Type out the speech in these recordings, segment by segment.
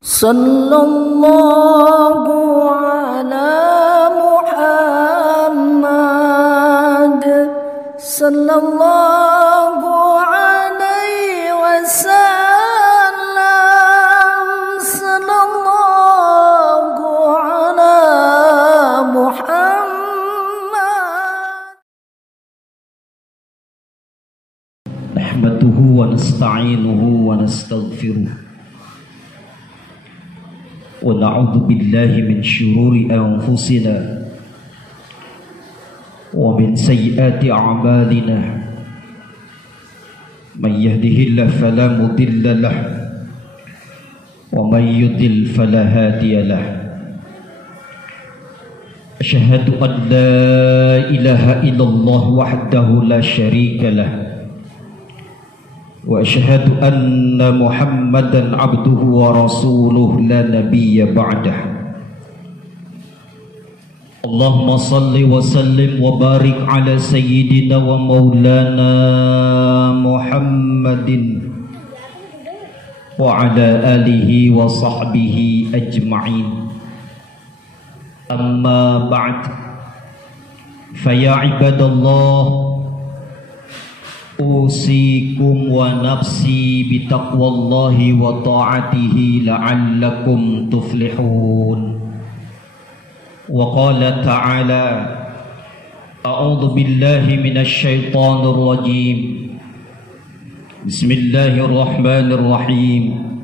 Sallallahu ala Muhammad sallallahu alaihi wasallam, sallallahu ala Muhammad. Nahmaduhu wa nasta'inuhu wa nastaghfiruh wa na'udzu billahi min syururi anfusina wa min sayyiati a'malina. Man yahdihillahu fala mudilla lahu wa man yudlil fala hadiya lahu. Asyhadu an la ilaha illallah wahdahu la syarika lahu wa asyhadu anna Muhammadan abduhu wa rasuluh la nabiyya ba'dah. Allahumma salli wa sallim wa barik ala sayyidina wa maulana Muhammadin wa ala alihi wa sahbihi ajma'in. Amma ba'd, fa ya ibadallah, usikum wa nafsi bitaqwallahi wa ta'atihi la'allakum tuflihun. Wa qala ta'ala, a'udzu billahi minasy syaithanir rajim. Bismillahirrahmanirrahim.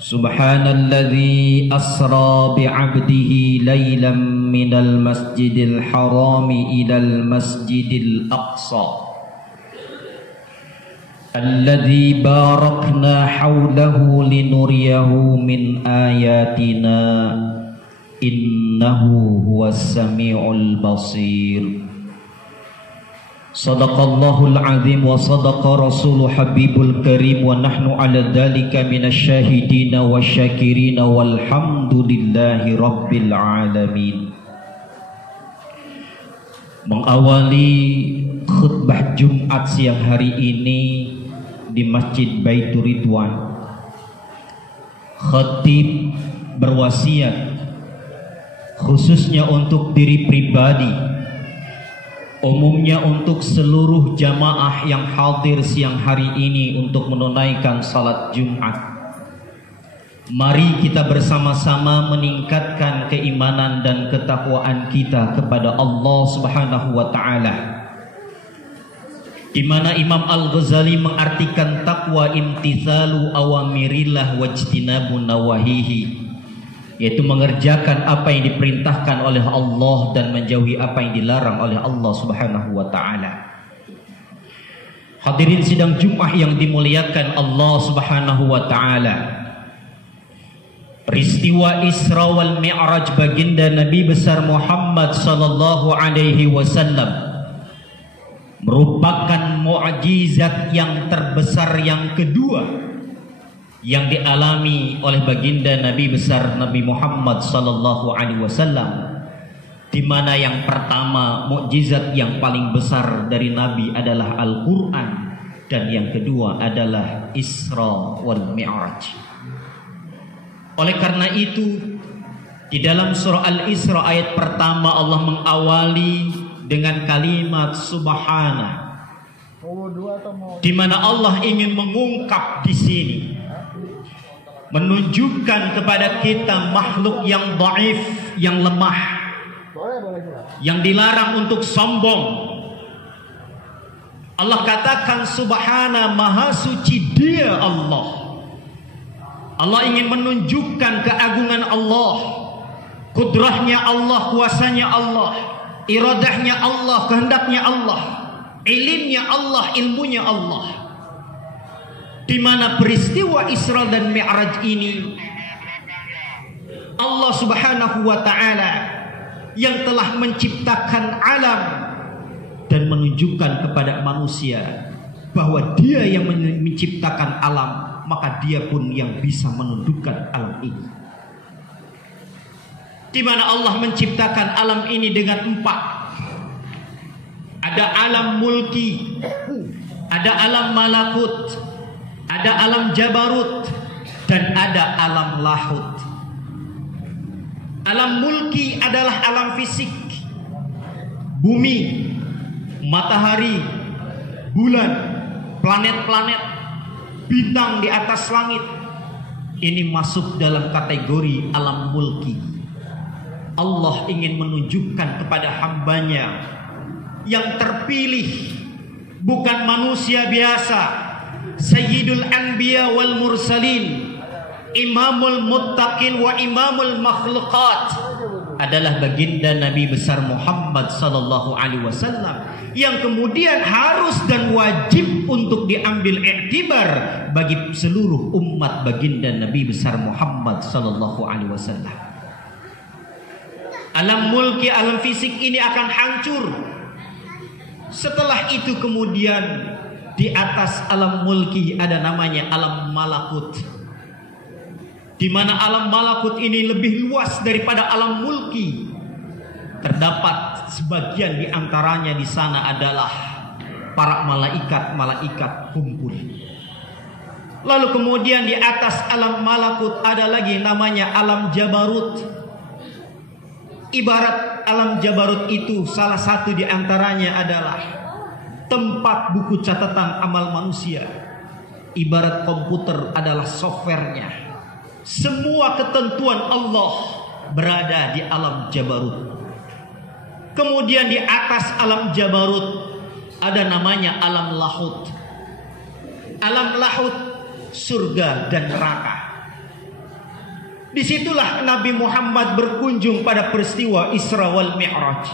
Subhanalladzi asra bi'abdihi laylan minal masjidil harami ilal masjidil aqsa alladzi barakna hawlahu linuriyahu min ayatina innahu huwas sami'ul basir. Sadaqallahul azim wa sadaqa rasuluh habibul karim wa nahnu ala dhalika minasyahidina wasyakirina walhamdulillahi rabbil alamin. Mengawali khutbah Jumat siang hari ini di Masjid Baitur Ridwan, khatib berwasiat khususnya untuk diri pribadi, umumnya untuk seluruh jamaah yang hadir siang hari ini untuk menunaikan salat Jumat. Mari kita bersama-sama meningkatkan keimanan dan ketakwaan kita kepada Allah Subhanahu wa ta'ala, di mana Imam Al-Ghazali mengartikan takwa imtithalu awamirillah wajtinabun nawahihi, yaitu mengerjakan apa yang diperintahkan oleh Allah dan menjauhi apa yang dilarang oleh Allah Subhanahu wa ta'ala. Hadirin sidang Jumat yang dimuliakan Allah Subhanahu wa ta'ala, peristiwa Isra wal Mi'raj baginda Nabi besar Muhammad sallallahu alaihi wasallam merupakan mukjizat yang terbesar yang kedua yang dialami oleh baginda Nabi besar Nabi Muhammad sallallahu alaihi wasallam, di mana yang pertama mukjizat yang paling besar dari Nabi adalah Al-Qur'an, dan yang kedua adalah Isra wal Mi'raj. Oleh karena itu, di dalam surah Al-Isra ayat pertama Allah mengawali dengan kalimat subhana, di mana Allah ingin mengungkap di sini, menunjukkan kepada kita makhluk yang dhaif, yang lemah, yang dilarang untuk sombong. Allah katakan subhana, maha suci Dia Allah. Allah ingin menunjukkan keagungan Allah, kudrahnya Allah, kuasanya Allah, iradahnya Allah, kehendaknya Allah, ilimnya Allah, ilmunya Allah. Di mana peristiwa Isra dan Mi'raj ini Allah Subhanahu wa ta'ala yang telah menciptakan alam dan menunjukkan kepada manusia bahwa Dia yang menciptakan alam, maka Dia pun yang bisa menundukkan alam ini. Di mana Allah menciptakan alam ini dengan empat. Ada alam mulki, ada alam malakut, ada alam jabarut, dan ada alam lahut. Alam mulki adalah alam fisik. Bumi, matahari, bulan, planet-planet, bintang di atas langit. Ini masuk dalam kategori alam mulki. Allah ingin menunjukkan kepada hambanya yang terpilih, bukan manusia biasa, Sayyidul Anbiya wal Mursalin, Imamul Muttaqin wa Imamul Makhluqat, adalah baginda Nabi besar Muhammad sallallahu alaihi wasallam, yang kemudian harus dan wajib untuk diambil iktibar bagi seluruh umat baginda Nabi besar Muhammad sallallahu alaihi wasallam. Alam mulki, alam fisik ini akan hancur. Setelah itu kemudian di atas alam mulki ada namanya alam malakut, di mana alam malakut ini lebih luas daripada alam mulki. Terdapat sebagian di antaranya di sana adalah para malaikat kumpul. Lalu kemudian di atas alam malakut ada lagi namanya alam jabarut. Ibarat alam jabarut itu salah satu di antaranya adalah tempat buku catatan amal manusia. Ibarat komputer adalah softwarenya. Semua ketentuan Allah berada di alam jabarut. Kemudian di atas alam jabarut ada namanya alam lahut. Alam lahut, surga dan neraka. Disitulah Nabi Muhammad berkunjung pada peristiwa Isra wal Mi'raj.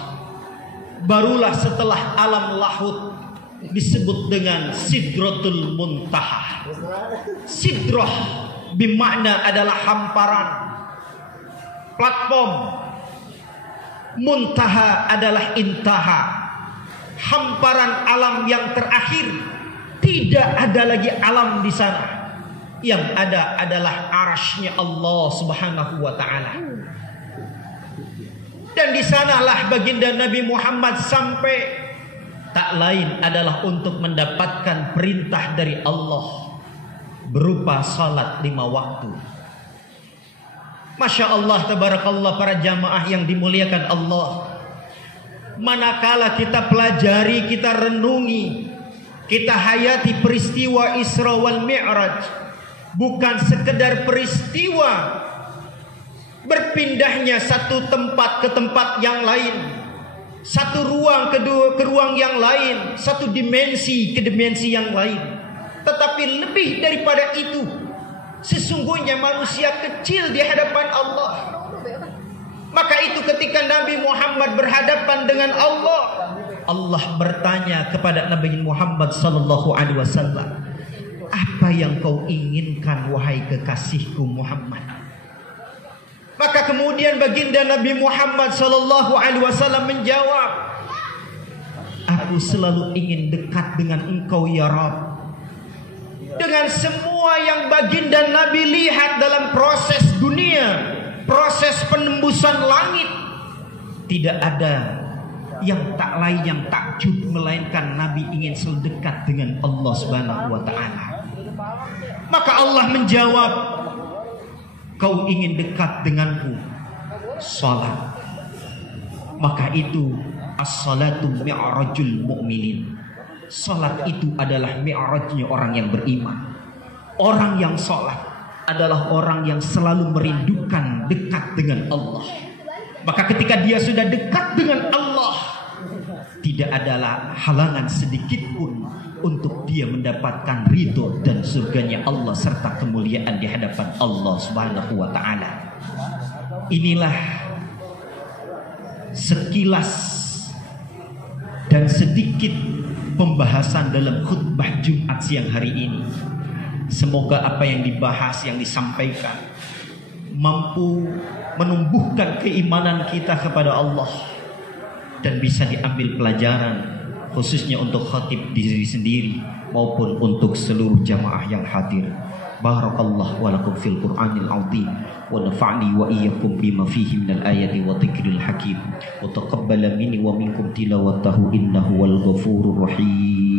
Barulah setelah alam lahut disebut dengan Sidratul Muntaha. Sidrah bermakna adalah hamparan, platform. Muntaha adalah intaha, hamparan alam yang terakhir. Tidak ada lagi alam di sana. Yang ada adalah arasy-Nya Allah Subhanahu wa taala. Dan di sanalah baginda Nabi Muhammad sampai, tak lain adalah untuk mendapatkan perintah dari Allah berupa salat 5 waktu. Masya Allah, tabarakallah, para jamaah yang dimuliakan Allah. Manakala kita pelajari, kita renungi, kita hayati peristiwa Isra wal Mi'raj, bukan sekedar peristiwa berpindahnya satu tempat ke tempat yang lain, satu ruang ke ruang yang lain, satu dimensi ke dimensi yang lain. Tetapi lebih daripada itu, sesungguhnya manusia kecil di hadapan Allah. Maka itu ketika Nabi Muhammad berhadapan dengan Allah, Allah bertanya kepada Nabi Muhammad sallallahu alaihi wasallam, apa yang kau inginkan wahai kekasihku Muhammad? Maka kemudian baginda Nabi Muhammad sallallahu alaihi wasallam menjawab, aku selalu ingin dekat dengan engkau ya Rabb. Dengan semua yang baginda Nabi lihat dalam proses dunia, proses penembusan langit, tidak ada yang tak lain yang takjub melainkan Nabi ingin selalu dekat dengan Allah Subhanahu wa taala. Maka Allah menjawab, kau ingin dekat denganku, salat. Maka itu as-salatu mi'rajul mu'minin. Salat itu adalah mi'rajnya orang yang beriman. Orang yang salat adalah orang yang selalu merindukan dekat dengan Allah. Maka ketika dia sudah dekat dengan Allah, tidak adalah halangan sedikit pun untuk dia mendapatkan ridho dan surganya Allah serta kemuliaan di hadapan Allah Subhanahu wa taala. Inilah sekilas dan sedikit pembahasan dalam khutbah Jumat siang hari ini. Semoga apa yang dibahas, yang disampaikan mampu menumbuhkan keimanan kita kepada Allah dan bisa diambil pelajaran, khususnya untuk khatib diri sendiri maupun untuk seluruh jamaah yang hadir. Barakallahu wa lakum fil Qur'anil azim wa nafa'ni wa iyyakum bima fihi minal ayati wa dzikril hakim wa taqabbala minni wa minkum tilawatahu innahu wal ghafurur rahim.